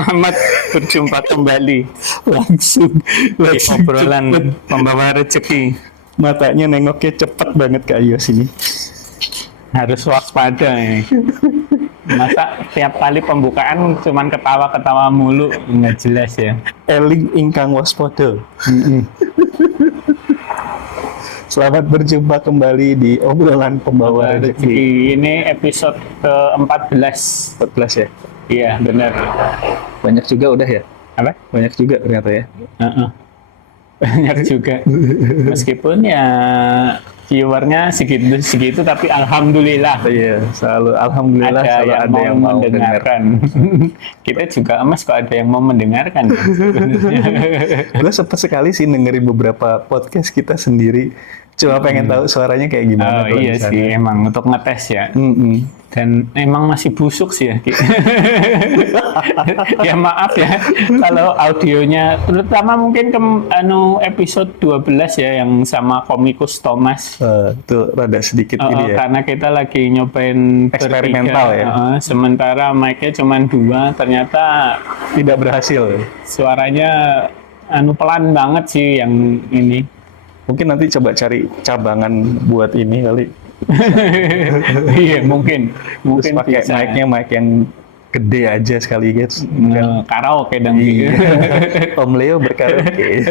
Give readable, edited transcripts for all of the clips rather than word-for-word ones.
Selamat berjumpa kembali langsung di obrolan pembawa rezeki. matanya nengoknya cepet banget Kak Yos ini. Harus waspada ya. Masa tiap kali pembukaan cuman ketawa-ketawa mulu, nggak jelas ya. Eling ingkang waspada. Selamat berjumpa kembali di obrolan pembawa rezeki. Ini episode ke-14. 14 ya. Iya benar. Banyak juga udah ya. Apa? Banyak juga ternyata ya. Banyak juga. Meskipun ya viewernya segitu tapi alhamdulillah. Iya, selalu alhamdulillah selalu ada yang mau mendengarkan. Kita juga emas kok ada yang mau mendengarkan. Gue sempat sekali sih dengerin beberapa podcast kita sendiri. Cuma pengen tahu suaranya kayak gimana. Oh iya sih, emang untuk ngetes ya. Dan emang masih busuk sih ya. Ya maaf ya kalau audionya, terutama mungkin episode 12 ya yang sama komikus Thomas. Itu rada sedikit ini ya. Karena kita lagi nyobain eksperimental ya. Sementara mic-nya cuma 2, ternyata tidak berhasil. Suaranya pelan banget sih yang ini. Mungkin nanti coba cari cabangan buat ini kali. Iya mungkin pakai mic yang gede aja sekali guys. Karaoke dong. Iya. Om Leo berkaraoke.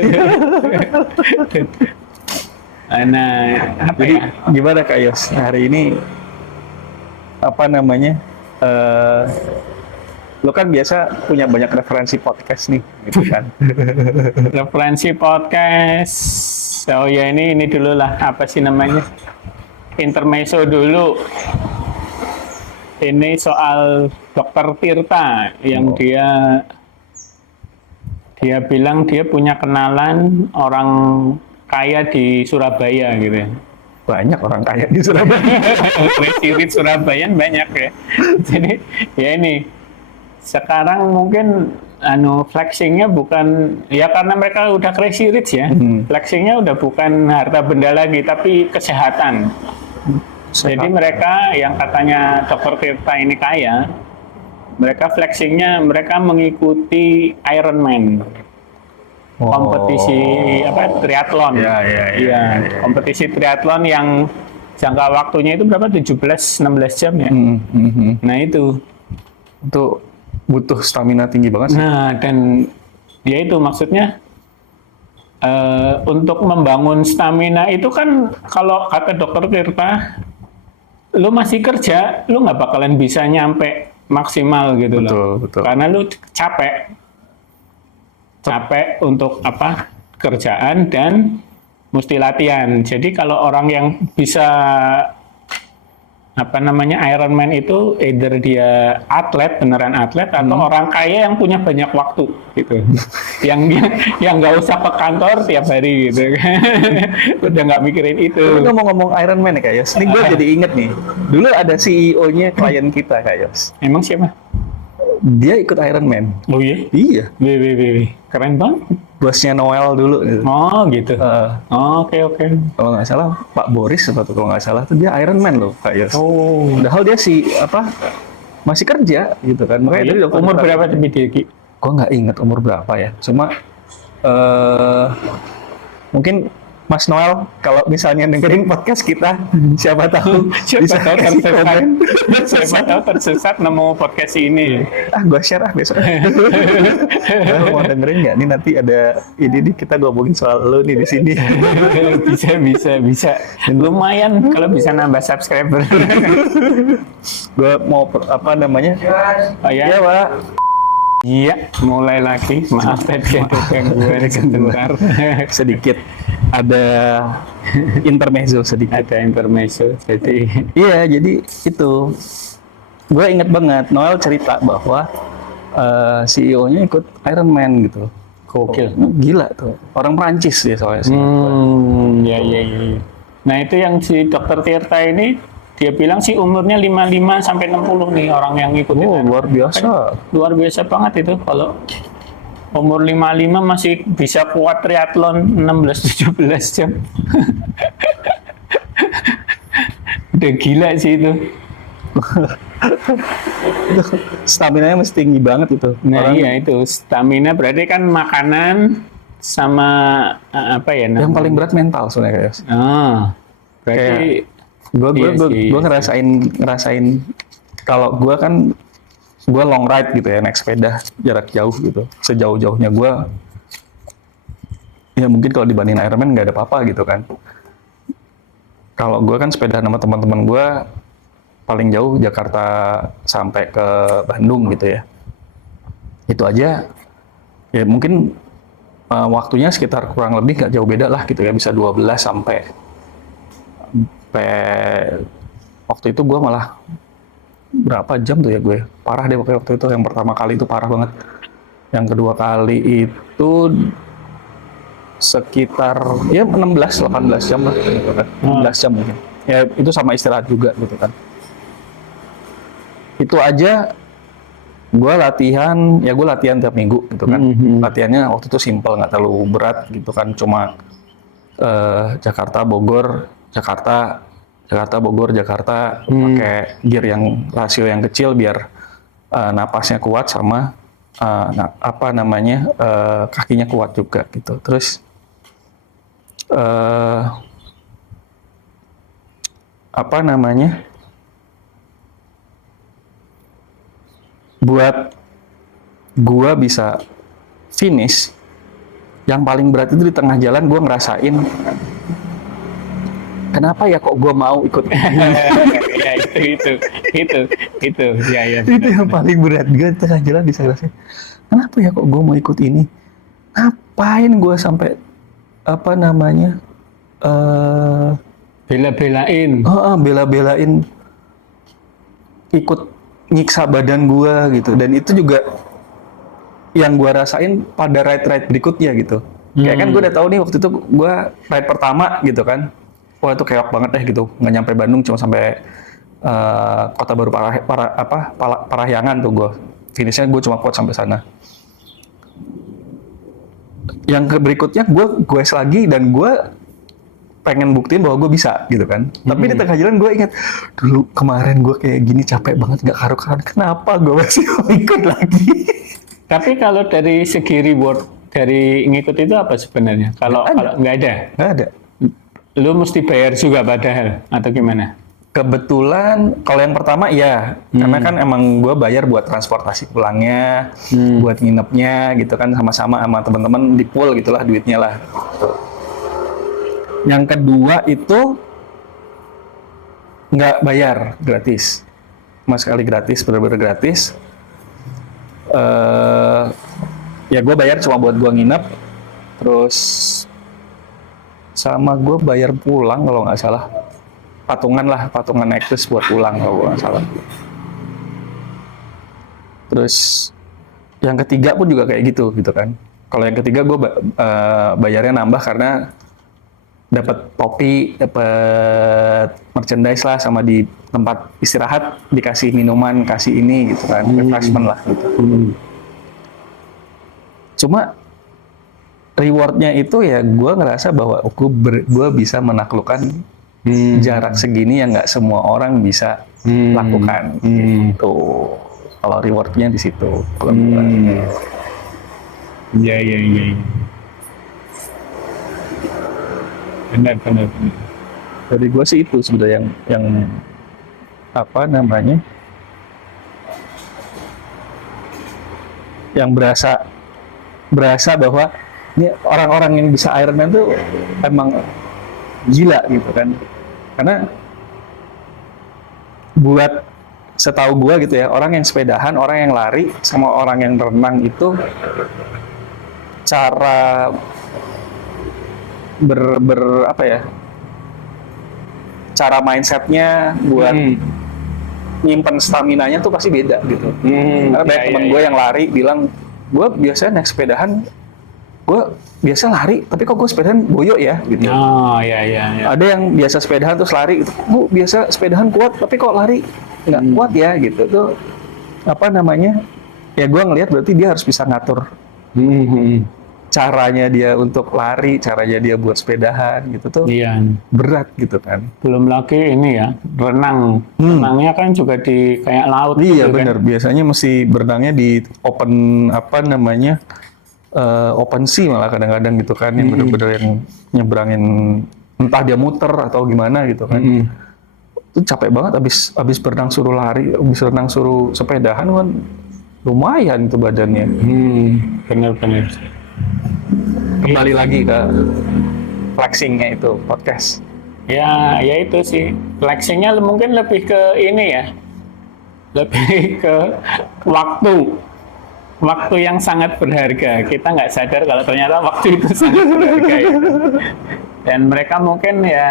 Nah, jadi gimana Kak Yos hari ini? Apa namanya? Lo kan biasa punya banyak referensi podcast nih, gitu kan? Referensi podcast. Oh ya ini dulu lah, apa sih namanya? Intermezzo dulu. Ini soal Dr. Tirta yang dia bilang dia punya kenalan orang kaya di Surabaya gitu. Banyak orang kaya di Surabaya. Crazy Rich Surabaya banyak ya. Jadi ya ini sekarang mungkin flexingnya bukan ya karena mereka udah crazy rich ya. Flexingnya udah bukan harta benda lagi tapi kesehatan. Jadi mereka yang katanya Dr. Tirta ini kaya, mereka flexingnya mereka mengikuti Ironman. Kompetisi triathlon. Iya, kompetisi triathlon yang jangka waktunya itu berapa? 17-16 jam ya. Nah itu butuh stamina tinggi banget sih. Nah, dan ya itu maksudnya untuk membangun stamina itu kan kalau kata Dr. Tirta, lu masih kerja, lu nggak bakalan bisa nyampe maksimal gitu loh. Betul. Karena lu capek untuk kerjaan dan mesti latihan. Jadi kalau orang yang bisa Ironman itu either dia beneran atlet atau orang kaya yang punya banyak waktu gitu. yang nggak usah ke kantor tiap hari gitu. Udah nggak mikirin itu. Ngomong-ngomong Ironman ya Kak Yos, ini gue jadi inget nih. Dulu ada CEO-nya klien kita Kak Yos. Emang siapa? Dia ikut Ironman. Oh iya? Iya. Keren banget. Bosnya Noel dulu. Oh gitu. Oke. Kalau nggak salah Pak Boris kalau nggak salah tuh dia Ironman loh Kak Yos. Padahal dia masih kerja gitu kan. Makanya dia umur berapa tapi dia? Gue nggak inget umur berapa ya. Cuma mungkin Mas Noel kalau misalnya dengerin podcast kita, siapa tahu tersesat nemu podcast ini. Gue share besok. Mau dengerin nggak? Nih nanti ada ini kita ngomongin soal lo nih di sini. bisa. Lumayan kalau bisa nambah subscriber. Gue mau Oh ya, Pak. Iya, mulai lagi. Maaf tadi gue sebentar. Sedikit ada intermezzo sedikit. Ada intermezzo. Jadi itu gue inget banget Noel cerita bahwa CEO-nya ikut Ironman gitu. Gokil. Gila tuh. Orang Prancis dia soalnya. Iya. Nah itu yang si Dr. Tirta ini dia bilang sih umurnya 55 sampai 60 nih orang yang ikutin. Luar biasa. Luar biasa banget itu kalau umur 55 masih bisa kuat triathlon 16-17 jam. Udah gila sih itu. Itu stamina-nya mesti tinggi banget itu. Nah iya itu stamina berarti kan makanan sama apa ya Yang namanya? paling berat mental sebenarnya kayak. Oh, berarti Gue iya sih. ngerasain kalau gue kan gue long ride gitu ya, naik sepeda jarak jauh gitu, sejauh-jauhnya gue ya mungkin kalau dibandingin Ironman nggak ada apa-apa gitu kan. Kalau gue kan sepeda sama teman-teman gue paling jauh Jakarta sampai ke Bandung gitu ya, itu aja ya mungkin waktunya sekitar kurang lebih nggak jauh beda lah gitu ya, bisa 12 sampai waktu itu gue malah berapa jam tuh ya gue parah deh pokoknya waktu itu. Yang pertama kali itu parah banget, yang kedua kali itu sekitar ya 16-18 jam lah gitu kan. 16 jam mungkin ya, itu sama istirahat juga gitu kan. Itu aja gue latihan tiap minggu gitu kan. Latihannya waktu itu simple, nggak terlalu berat gitu kan, cuma Jakarta Bogor Jakarta Bogor Jakarta, pakai gear yang rasio yang kecil biar napasnya kuat sama kakinya kuat juga gitu. Terus buat gua bisa finish, yang paling berat itu di tengah jalan gua ngerasain kenapa ya kok gue mau ikut ini. Ya itu ya ya. Itu yang paling berat, gue tengah jalan bisa ngerasain kenapa ya kok gue mau ikut ini, ngapain gue sampai bela-belain ikut nyiksa badan gue gitu. Dan itu juga yang gue rasain pada ride berikutnya gitu. Kayak kan gue udah tahu nih waktu itu gue ride pertama gitu kan, wah itu keok banget deh gitu, nggak nyampe Bandung, cuma sampai Kota Baru Parahyangan tuh gue. Finishnya gue cuma kuat sampai sana. Yang berikutnya gue lagi dan gue pengen buktiin bahwa gue bisa gitu kan. Tapi di tengah jalan gue ingat dulu kemarin gue kayak gini capek banget nggak karu-karuan, kenapa gue masih mau ikut lagi? Tapi kalau dari segi reward dari ngikut itu apa sebenarnya? Kalau nggak ada? Nggak ada. Lu mesti bayar juga padahal atau gimana? Kebetulan kalau yang pertama iya, karena kan emang gue bayar buat transportasi pulangnya, buat nginepnya gitu kan, sama-sama sama teman-teman di pool gitulah duitnya lah. Yang kedua itu nggak bayar, gratis, sama sekali gratis, bener-bener gratis. Ya gue bayar cuma buat gue nginep, terus sama gue bayar pulang kalau nggak salah, patungan Nexus buat pulang kalau nggak salah. Terus yang ketiga pun juga kayak gitu kan. Kalau yang ketiga gue bayarnya nambah karena dapat topi, dapat merchandise lah, sama di tempat istirahat dikasih minuman, kasih ini gitu kan, refreshment lah gitu. Cuma rewardnya itu ya gue ngerasa bahwa gue bisa menaklukkan jarak segini yang nggak semua orang bisa lakukan gitu. Kalau rewardnya di situ kalau gue. Iya. Benar. Dari gue sih itu sebenarnya yang yang berasa bahwa ini orang-orang yang bisa Ironman tuh emang gila gitu kan. Karena buat setahu gue gitu ya, orang yang sepedahan, orang yang lari, sama orang yang renang itu cara cara mindsetnya buat nyimpen staminanya tuh pasti beda gitu. Karena banyak temen gue yang lari bilang, gue biasanya naik sepedahan, gue biasa lari, tapi kok gue sepedahan boyo ya gitu. Oh iya. Ada yang biasa sepedahan terus lari, gue biasa sepedahan kuat, tapi kok lari nggak kuat ya gitu. Tuh ya gue ngelihat berarti dia harus bisa ngatur caranya dia untuk lari, caranya dia buat sepedahan gitu tuh Iya. berat gitu kan. Belum lagi ini ya, renang. Renangnya kan juga di kayak laut Iya gitu bener, kan. biasanya mesti berenangnya di open apa namanya open sea malah kadang-kadang gitu kan, yang bener-bener yang nyebrangin entah dia muter atau gimana gitu kan. Itu capek banget abis berenang suruh lari, abis berenang suruh sepedahan kan lumayan itu badannya. Bener-bener. Kembali lagi ke flexingnya itu podcast. Ya, ya itu sih. Flexingnya mungkin lebih ke ini ya. Lebih ke waktu. Waktu yang sangat berharga. Kita nggak sadar kalau ternyata waktu itu sangat berharga. Ya. Dan mereka mungkin ya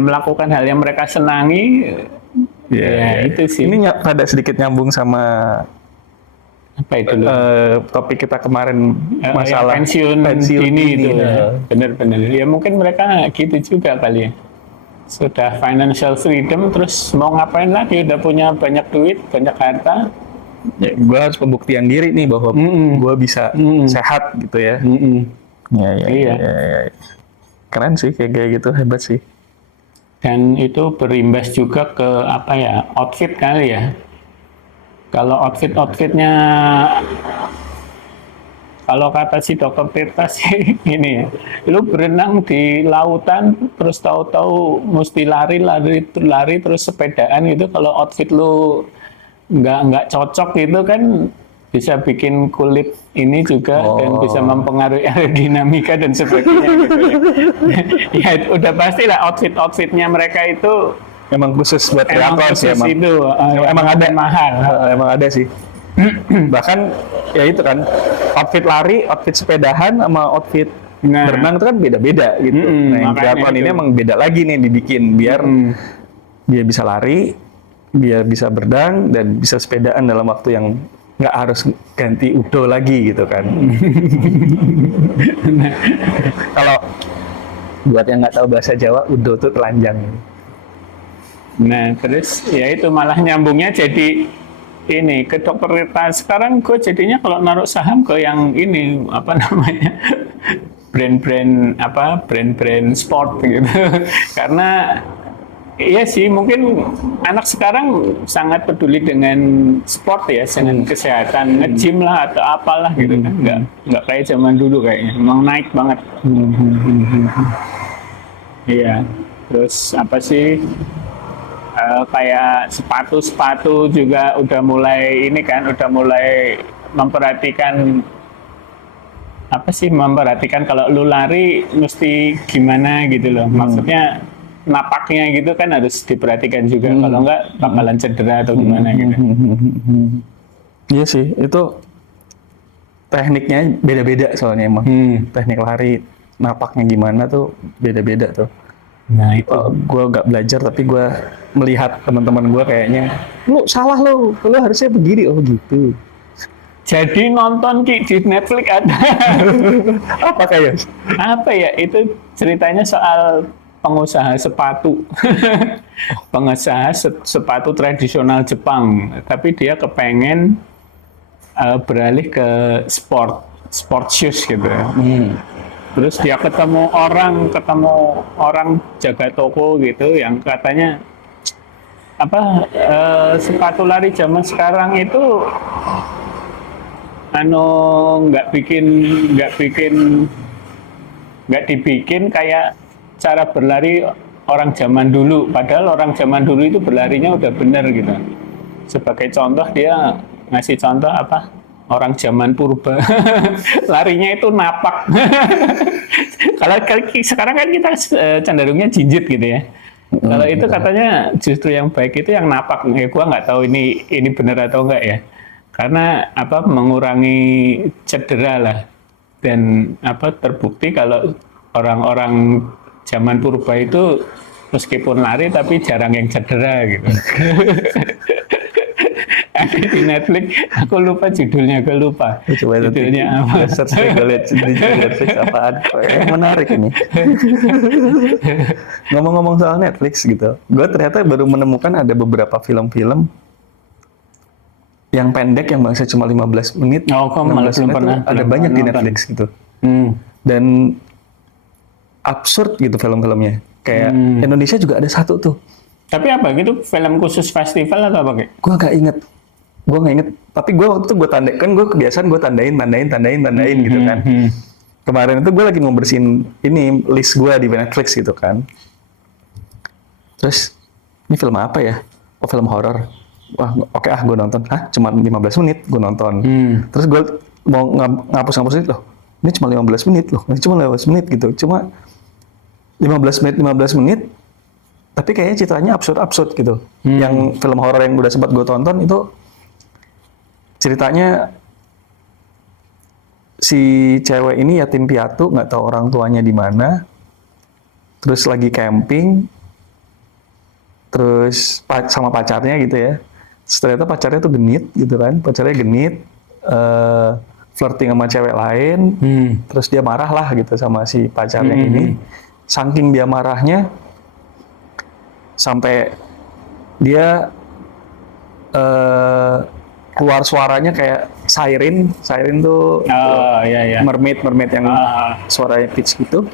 melakukan hal yang mereka senangi. Ya, itu sih. Ini ada sedikit nyambung sama Apa itu loh? topik kita kemarin masalah pensiun dini itu ya. Bener-bener ya mungkin mereka gitu juga kali ya, sudah financial freedom terus mau ngapain lagi, udah punya banyak duit, banyak harta ya, gue harus pembuktian diri nih bahwa gue bisa sehat gitu ya. Ya, Iya. ya. Keren sih kayak gitu, hebat sih. dan itu berimbas juga ke apa ya, outfit kali ya. Kalau outfitnya, kalau kata si dokter Tirta sih ini ya, lu berenang di lautan terus tahu-tahu mesti lari terus sepedaan gitu, kalau outfit lu nggak cocok gitu kan bisa bikin kulit ini juga dan bisa mempengaruhi aerodinamika dan sebagainya gitu ya. Ya udah pastilah outfitnya mereka itu Emang khusus buat triathlon sih emang. itu Emang ada mahal. emang ada sih. Bahkan ya itu kan outfit lari, outfit sepedahan sama outfit berenang itu kan beda-beda gitu. Nah, yang triathlon ini emang beda lagi nih dibikin biar dia bisa lari, dia bisa berenang dan bisa sepedaan dalam waktu yang nggak harus ganti udo lagi gitu kan. Kalau buat yang nggak tahu bahasa Jawa, udo itu telanjang. Nah, terus ya itu malah nyambungnya jadi ini ke dokter Tirta. Sekarang gue jadinya kalau naruh saham ke yang ini apa namanya brand-brand sport gitu. Karena iya sih mungkin anak sekarang sangat peduli dengan sport ya, dengan kesehatan, nge-gym lah atau apalah gitu kan. Nggak kayak zaman dulu kayaknya. Emang naik banget. Iya. Terus apa sih? Kayak sepatu juga udah mulai ini kan, udah mulai memperhatikan kalau lu lari mesti gimana gitu loh. Maksudnya napaknya gitu kan harus diperhatikan juga, kalau enggak bakalan cedera atau gimana gitu. Iya sih, itu tekniknya beda-beda soalnya emang. Teknik lari napaknya gimana tuh beda-beda tuh. Nah itu gue gak belajar tapi gue melihat teman-teman gue kayaknya lu salah lu harusnya begini, oh gitu. Jadi nonton Ki di Netflix ada Apa kayak apa ya, itu ceritanya soal pengusaha sepatu pengusaha sepatu tradisional Jepang, tapi dia kepengen beralih ke sport shoes gitu. Terus dia ketemu orang jaga toko gitu yang katanya sepatu lari zaman sekarang itu nggak dibikin kayak cara berlari orang zaman dulu, padahal orang zaman dulu itu berlarinya udah bener gitu. Sebagai contoh dia ngasih contoh orang zaman purba larinya itu napak. Kalau sekarang kan kita cenderungnya jinjit gitu ya. Kalau itu katanya justru yang baik itu yang napak. Gua nggak tahu ini benar atau enggak ya. Karena mengurangi cedera lah. Dan terbukti kalau orang-orang zaman purba itu meskipun lari tapi jarang yang cedera gitu. Di Netflix, aku lupa judulnya, judulnya apa? Di Netflix apaan? Menarik ini. Ngomong-ngomong soal Netflix gitu, gue ternyata baru menemukan ada beberapa film-film yang pendek yang bahasa cuma 15 menit. Oh, kok malah 16 belum menit pernah. tuh ada belum banyak di pernah nonton. Netflix gitu. Hmm. Dan absurd gitu film-filmnya. Kayak Indonesia juga ada satu tuh. Tapi apa gitu film khusus festival atau apa kayak? Gue nggak inget. Tapi gue waktu itu gue tanda, kan gue kebiasaan gue tandain gitu kan. Kemarin itu gue lagi mau bersihin ini list gue di Netflix gitu kan. Terus ini film apa ya? Oh, film horor. Wah, oke gue nonton. Hah, cuma 15 menit gue nonton. Terus gue mau ngapus itu loh. Ini cuma 15 menit loh. Ini cuma 15 menit gitu. Cuma 15 menit. Tapi kayaknya ceritanya absurd gitu. Yang film horor yang udah sempat gue tonton itu ceritanya si cewek ini yatim piatu, nggak tahu orang tuanya di mana. Terus lagi camping. Terus sama pacarnya gitu ya. Terus ternyata pacarnya tuh genit gitu kan. Pacarnya genit. Flirting sama cewek lain. Terus dia marah lah gitu sama si pacarnya ini. Saking dia marahnya, sampai dia keluar suaranya kayak siren tuh Iya. mermaid yang suaranya pitch gitu.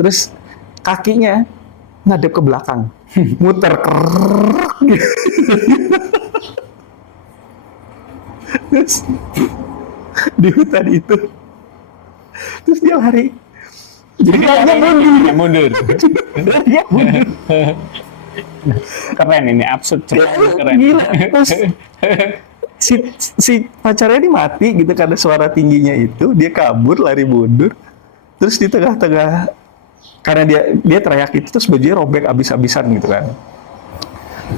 Terus kakinya ngadep ke belakang, muter kerrrr, gitu. Terus di hutan itu, terus dia lari. Jadi dia mundur. dia mundur. Keren ini, absurd keren. Gila. Terus si pacarnya ini mati gitu karena suara tingginya itu, dia kabur lari mundur. Terus di tengah-tengah, karena dia teriak itu, terus bajunya robek abis-abisan gitu kan.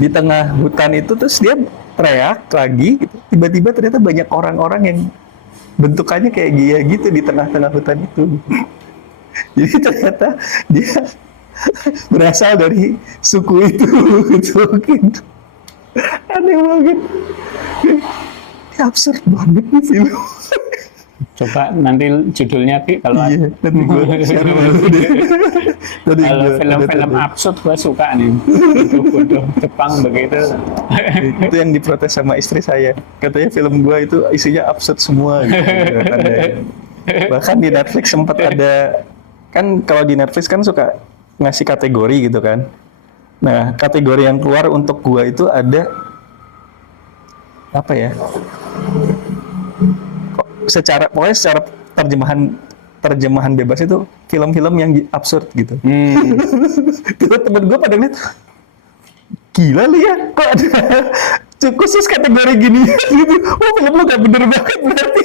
Di tengah hutan itu terus dia teriak lagi gitu. Tiba-tiba ternyata banyak orang-orang yang bentukannya kayak dia gitu di tengah-tengah hutan itu. Jadi ternyata dia berasal dari suku itu gitu. Aneh banget. Ini absurd banget nih film. Coba nanti judulnya Ki kalau Iya, nanti gue share dulu deh. Nanti kalau gua- film-film ada- absurd gue suka nih. Bodoh-bodoh Jepang begitu. itu yang diprotes sama istri saya. Katanya film gue itu isinya absurd semua gitu. Katanya. Bahkan di Netflix sempat ada, kan kalau di Netflix kan suka ngasih kategori gitu kan. Nah, kategori yang keluar untuk gua itu ada apa ya? Pokoknya secara terjemahan bebas itu film-film yang absurd gitu. Terus temen gue pada lihat, gila lu ya, kok ada khusus kategori gini gitu. Oh, film lu gak bener banget berarti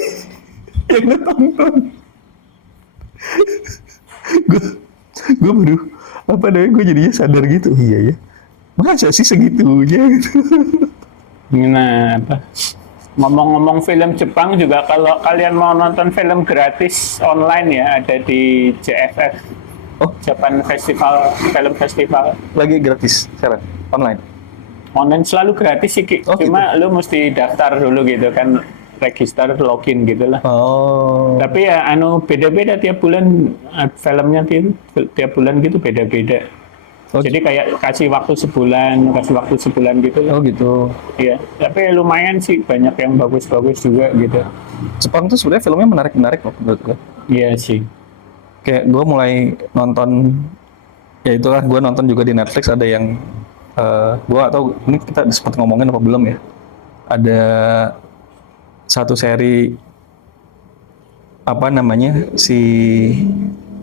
yang lu tonton. gue baru gue jadinya sadar gitu. Iya ya, masa sih segitunya gitu. Nah, apa? Ngomong-ngomong film Jepang juga, kalau kalian mau nonton film gratis online ya, ada di JFF. Oh, Japan Festival, Film Festival. lagi gratis sekarang online. Online selalu gratis sih, Ki. Oh, Cuma lu mesti daftar dulu gitu kan, register, login gitu lah. Oh, Tapi ya beda-beda tiap bulan, filmnya tiap bulan gitu beda-beda. Oh. Jadi kayak kasih waktu sebulan gitu lah. oh gitu. Iya, tapi lumayan sih, banyak yang bagus-bagus juga gitu. Jepang tuh sebenarnya filmnya menarik kok menurut gue. Iya sih. Kayak gue mulai nonton, ya itulah gue nonton juga di Netflix ada yang gue atau ini kita sempat ngomongin apa belum ya? Ada satu seri apa namanya, si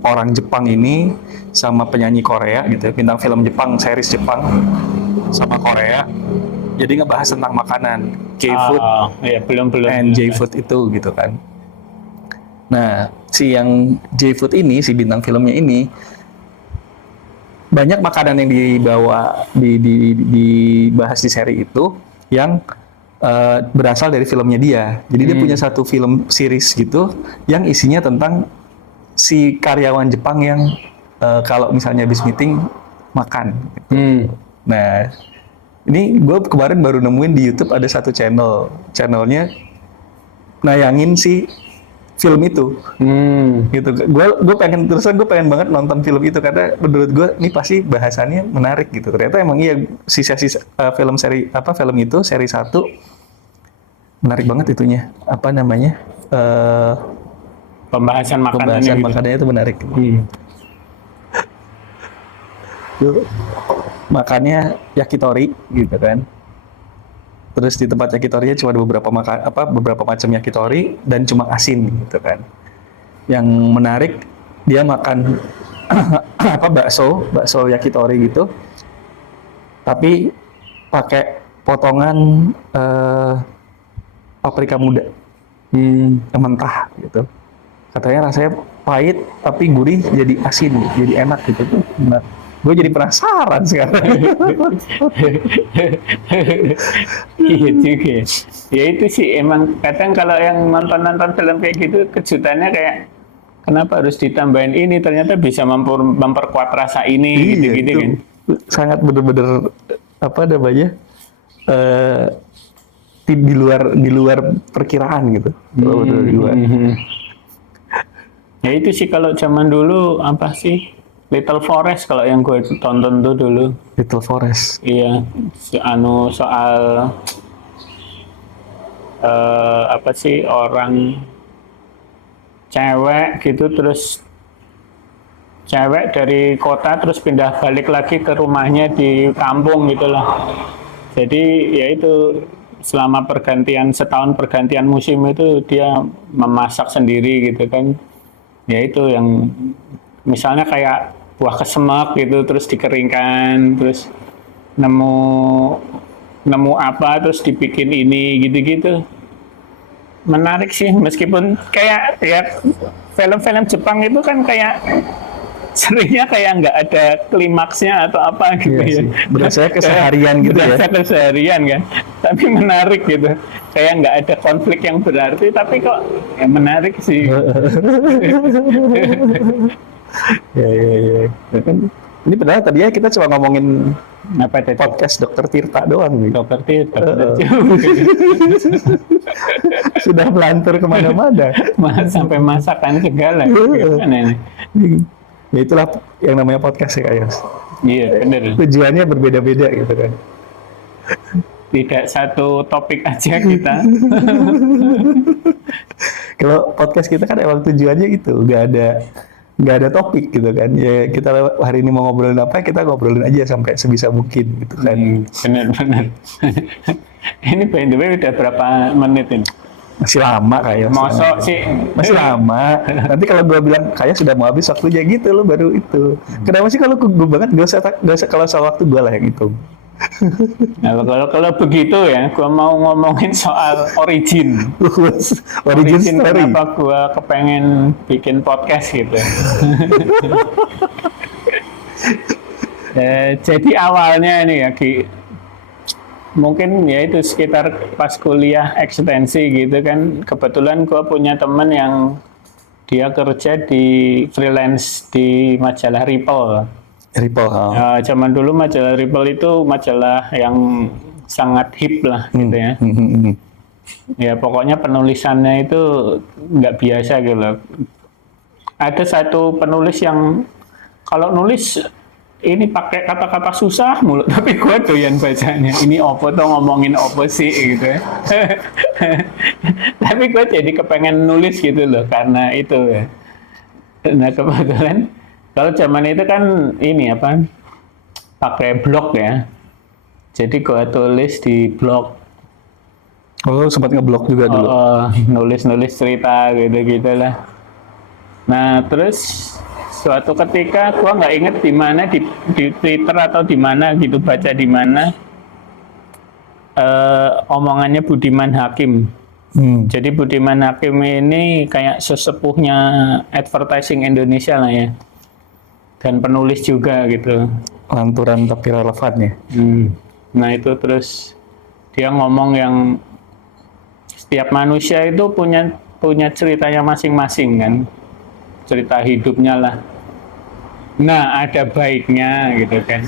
orang Jepang ini sama penyanyi Korea gitu, bintang film Jepang, series Jepang sama Korea. Jadi ngebahas tentang makanan, K-food Iya, belum. and J-food itu gitu kan. Nah, si yang J-food ini, si bintang filmnya ini, banyak makanan yang dibahas di seri itu yang berasal dari filmnya dia. Jadi dia punya satu film series gitu yang isinya tentang si karyawan Jepang yang kalau misalnya habis meeting makan. Nah, ini gue kemarin baru nemuin di YouTube ada satu channelnya nayangin si film itu, gitu. Gue pengen banget nonton film itu karena menurut gue ini pasti bahasannya menarik gitu. Ternyata emang iya film itu seri 1 menarik banget itunya. Apa namanya? Pembahasan makanannya Pembahasan gitu. makanannya itu menarik. Tuh, makannya yakitori gitu kan. Terus di tempat yakitorinya cuma ada beberapa macam yakitori dan cuma asin gitu kan. Yang menarik dia makan bakso yakitori gitu. Tapi pakai potongan paprika muda yang mentah gitu. Katanya rasanya pahit tapi gurih jadi asin, jadi enak gitu. Nah, gue jadi penasaran sekarang. Iya juga. Ya itu sih emang kadang kalau yang nonton film kayak gitu kejutannya kayak kenapa harus ditambahin ini, ternyata bisa memperkuat rasa ini gitu-gitu itu kan. sangat bener-bener apa namanya di luar perkiraan gitu. Bener-bener di luar. Ya itu sih kalau zaman dulu apa sih Little Forest kalau yang gue tonton tuh dulu. Little Forest. Iya, soal apa sih orang cewek gitu terus cewek dari kota terus pindah balik lagi ke rumahnya di kampung gitu lah. Jadi ya itu selama setahun pergantian musim itu dia memasak sendiri gitu kan. Ya itu yang misalnya kayak buah kesemek gitu terus dikeringkan terus nemu apa terus dibikin ini gitu-gitu. Menarik sih meskipun kayak ya film-film Jepang itu kan kayak seringnya kayak nggak ada klimaksnya atau apa gitu Iya ya. sih. Berasanya keseharian gitu ya. Berasa keseharian kan. Tapi menarik gitu. Kayak nggak ada konflik yang berarti tapi kok ya menarik sih. Ya. Kan ini padahal tadinya kita cuma ngomongin Apa tadi? podcast Dokter Tirta doang nih. Dokter Tirta. Sudah melantur kemana-mana. Sampai masakan segala. Gimana ini? Ya itulah yang namanya podcast ya, Kayos. Iya, benar. Tujuannya berbeda-beda gitu kan. Tidak satu topik aja kita. Kalau podcast kita kan emang tujuannya itu, nggak ada topik gitu kan. Ya kita hari ini mau ngobrolin apa, kita ngobrolin aja sampai sebisa mungkin gitu kan. Benar. Ini by the way udah berapa menit ini? Masih lama kayak. Mosok sih. Masih lama. Nanti kalau gue bilang kayak sudah mau habis waktunya gitu lo baru itu. Kenapa sih kalau gue banget gak usah kalau soal waktu gue lah yang itu. Nah, kalau begitu ya, gua mau ngomongin soal origin Origin story. kenapa gua kepengen bikin podcast gitu. Jadi awalnya ini ya Ki, mungkin ya itu sekitar pas kuliah ekstensi gitu kan, kebetulan gua punya temen yang dia kerja di freelance di majalah Ripple. Ripple. Zaman dulu majalah Ripple itu majalah yang sangat hip lah gitu ya. Ya pokoknya penulisannya itu nggak biasa gitu. Ada satu penulis yang kalau nulis ini pakai kata-kata susah mulu, tapi gue doyan bacanya. Ini opo tuh ngomongin opo sih gitu ya. Tapi gue jadi kepengen nulis gitu loh karena itu ya. Nah kebetulan kalau zaman itu kan ini apa pakai blog ya. Jadi gua tulis di blog. Oh, sempat ngeblog juga dulu. Nulis-nulis cerita gitu-gitu lah. Nah, terus suatu ketika gua nggak inget di mana di Twitter atau di mana gitu baca di mana omongannya Budiman Hakim. Jadi Budiman Hakim ini kayak sesepuhnya advertising Indonesia lah ya. Dan penulis juga gitu. Lanturan tapi relevan ya. Nah itu terus dia ngomong yang setiap manusia itu punya ceritanya masing-masing kan, cerita hidupnya lah. Nah ada baiknya gitu kan.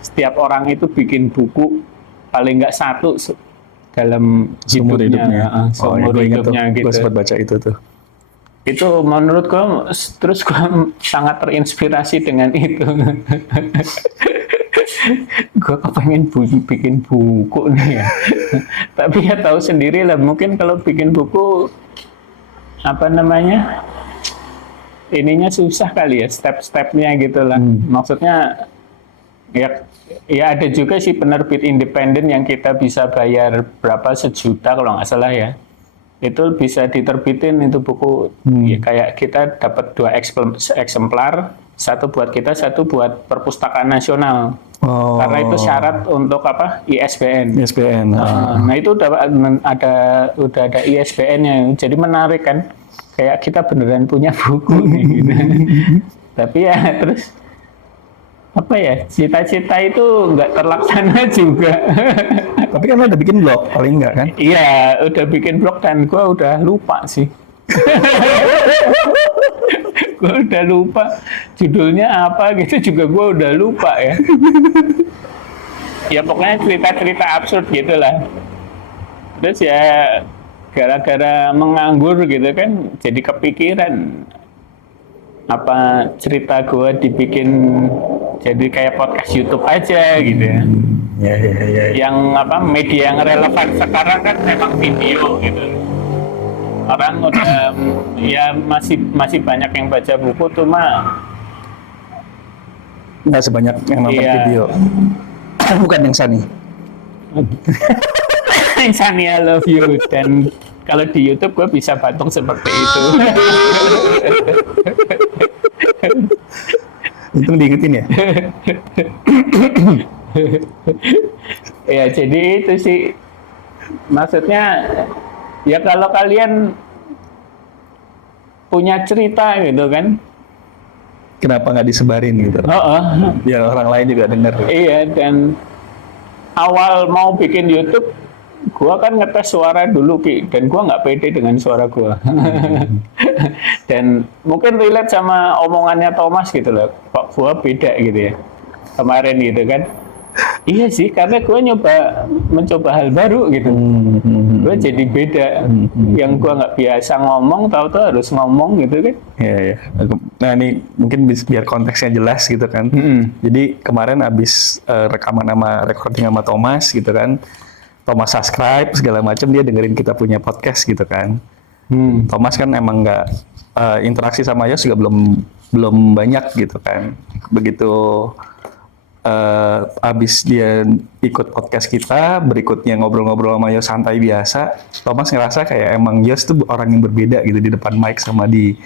Setiap orang itu bikin buku paling nggak satu dalam hidupnya. Seumur hidupnya gitu. Gue sempat baca itu tuh. Itu menurut gue terus gue sangat terinspirasi dengan itu. Gue kepengen bikin buku nih ya. Tapi ya tahu sendiri lah, mungkin kalau bikin buku apa namanya, ininya susah kali ya, step-stepnya gitu lah. Maksudnya ya, ya ada juga sih penerbit independen yang kita bisa bayar berapa, 1 juta kalau nggak salah ya. Itu bisa diterbitin itu buku. Ya, kayak kita dapat 2 eksemplar, satu buat kita, satu buat perpustakaan nasional. Oh. Karena itu syarat untuk apa? ISBN. ISBN. Nah itu udah ada ISBN-nya, jadi menarik kan, kayak kita beneran punya buku nih, gitu. Tapi ya terus apa ya, cita-cita itu nggak terlaksana juga. Tapi kan lo udah bikin blog paling nggak kan? Iya, udah bikin blog dan gue udah lupa sih. Gue udah lupa judulnya apa gitu, juga gue udah lupa ya. Ya pokoknya cerita-cerita absurd gitulah. Terus ya gara-gara menganggur gitu kan, jadi kepikiran apa cerita gue dibikin jadi kayak podcast YouTube aja gitu ya. Ya. Yang apa, media yang relevan sekarang kan memang video gitu. Orang udah ya masih banyak yang baca buku, cuma Nggak sebanyak yang nonton Iya. video. Bukan yang Sani. Insani I love you, dan kalau di YouTube gue bisa patung seperti itu. Untung diingetin ya. Ya jadi itu sih, maksudnya ya kalau kalian punya cerita gitu kan, Kenapa nggak disebarin gitu? Biar orang lain juga denger. iya. Dan awal mau bikin YouTube, gua kan ngetes suara dulu Ki, dan gua nggak pede dengan suara gua. Dan mungkin relate sama omongannya Thomas gitu loh, kok gua beda gitu ya kemarin gitu kan. Iya sih, karena gue mencoba hal baru gitu. Gue jadi beda. Yang gue nggak biasa ngomong, tahu-tahu harus ngomong gitu kan. Iya. Nah ini mungkin biar konteksnya jelas gitu kan. Jadi kemarin abis rekaman recording sama Thomas gitu kan. Thomas subscribe segala macam, dia dengerin kita punya podcast gitu kan. Thomas kan emang nggak interaksi sama Yos juga belum banyak gitu kan. Begitu abis dia ikut podcast kita, berikutnya ngobrol-ngobrol sama Yos santai biasa, Thomas ngerasa kayak emang Yos tuh orang yang berbeda gitu di depan mic sama di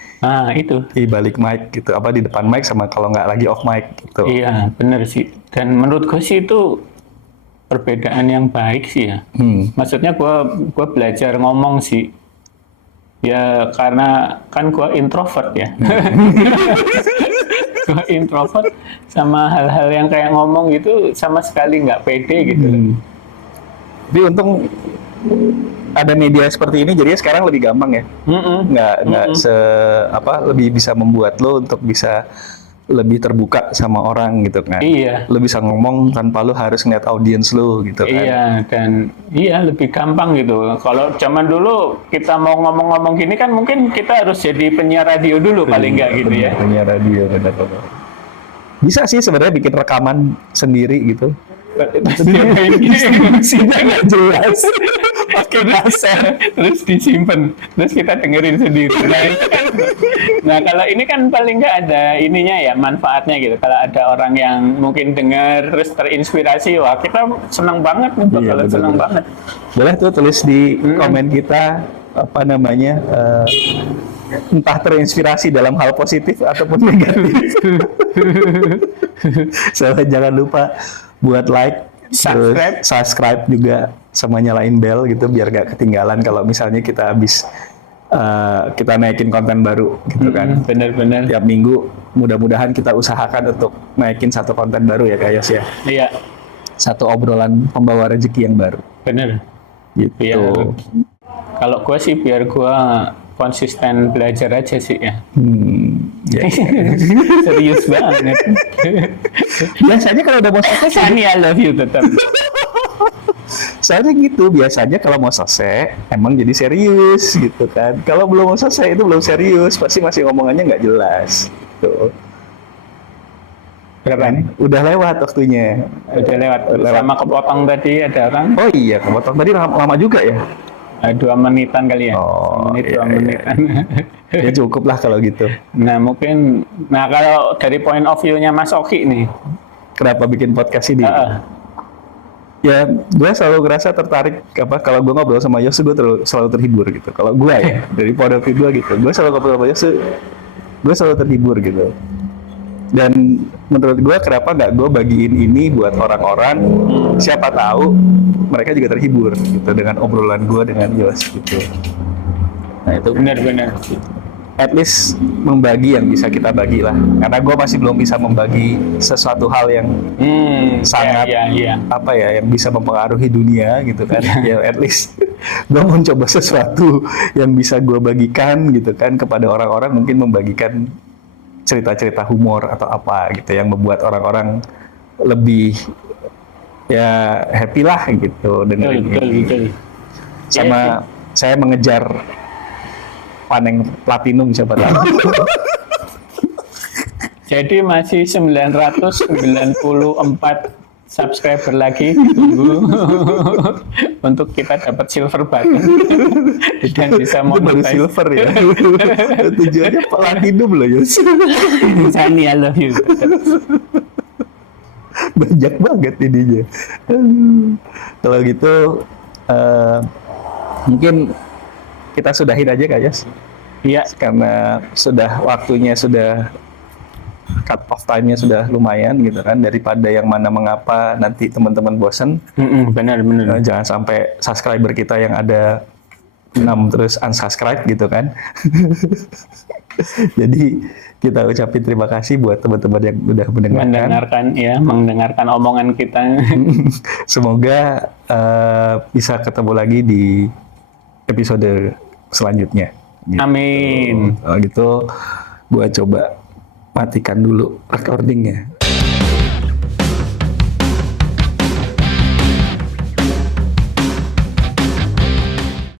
Itu. balik mic gitu, apa di depan mic sama kalau nggak lagi off mic gitu. Iya, bener sih. Dan menurut gue sih itu perbedaan yang baik sih ya. Maksudnya gue belajar ngomong sih. Ya karena kan gue introvert ya. Gue introvert, sama hal-hal yang kayak ngomong gitu sama sekali nggak pede gitu. Jadi untung ada media seperti ini, jadi sekarang lebih gampang ya. Nggak lebih bisa membuat lo untuk bisa lebih terbuka sama orang gitu kan. Iya. Lo bisa ngomong tanpa lo harus ngeliat audiens lo gitu kan. Iya, dan iya lebih gampang gitu. Kalau zaman dulu kita mau ngomong-ngomong gini kan mungkin kita harus jadi penyiar radio dulu paling nggak gitu ya. Penyiar radio, benar. Bisa sih sebenarnya bikin rekaman sendiri gitu. Isinya nggak jelas, pakai kaset terus disimpan, terus kita dengerin sendiri. Nah kalau ini kan paling nggak ada ininya ya, manfaatnya gitu. Kalau ada orang yang mungkin dengar terus terinspirasi, wah kita senang banget nih, bakalan senang banget. Boleh tuh tulis di komen kita apa namanya, entah terinspirasi dalam hal positif ataupun negatif. Jangan lupa buat like, subscribe juga, sama nyalain bell gitu biar gak ketinggalan kalau misalnya kita habis kita naikin konten baru gitu kan. Bener-bener. Tiap minggu mudah-mudahan kita usahakan untuk naikin satu konten baru ya Kak Yos ya. Iya. Satu obrolan pembawa rezeki yang baru. Bener. Gitu. Biar, kalau gue sih biar gue konsisten belajar aja sih ya. Serius banget. Biasanya kalau udah mau selesai, Sunny, I love you tetap. soalnya gitu, biasanya kalau mau selesai emang jadi serius gitu kan. Kalau belum mau selesai itu belum serius, pasti masih ngomongannya nggak jelas. Tuh. Berapa nih? Udah lewat waktunya. Udah lewat. Sama kepotong tadi ada orang. Oh iya, kepotong tadi lama juga ya. 2 menitan kali ya. Oh, 1 menit, 2 iya, iya. menitan. Ya cukup lah kalau gitu. Nah mungkin, kalau dari point of view-nya Mas Oki nih, Kenapa bikin podcast ini? Ya, gue selalu ngerasa tertarik kalau gue ngobrol sama Yos, gue selalu terhibur gitu. Kalau gue ya, dari point of view gue gitu, gue selalu ngobrol sama Yos, gue selalu terhibur gitu. Dan menurut gue kenapa nggak gue bagiin ini buat orang-orang, siapa tahu mereka juga terhibur gitu dengan obrolan gue dengan Yos gitu. Nah itu benar-benar. at least membagi yang bisa kita bagi lah. Karena gue masih belum bisa membagi sesuatu hal yang sangat apa ya, yang bisa mempengaruhi dunia gitu kan. Ya at least gue mau coba sesuatu yang bisa gue bagikan gitu kan kepada orang-orang, mungkin membagikan cerita-cerita humor atau apa gitu yang membuat orang-orang lebih ya happy lah gitu dengan betul. Sama saya mengejar Paneng Platinum siapa tahu. Jadi masih 994 subscriber lagi tunggu untuk kita dapat silver button dan bisa baru monetize. silver ya. Tujuannya Platinum loh Yos. Sani, I love you. Banyak banget ininya. Kalau gitu mungkin kita sudahin aja Kak Yos. Iya. Karena waktunya sudah cut off time-nya sudah lumayan gitu kan, daripada yang mana mengapa nanti teman-teman bosen. Benar. Jangan sampai subscriber kita yang ada 6 terus unsubscribe gitu kan. Jadi kita ucapin terima kasih buat teman-teman yang udah mendengarkan omongan kita. Semoga bisa ketemu lagi di episode selanjutnya. Gitu. Amin. Kalau gitu, gua coba matikan dulu recordingnya.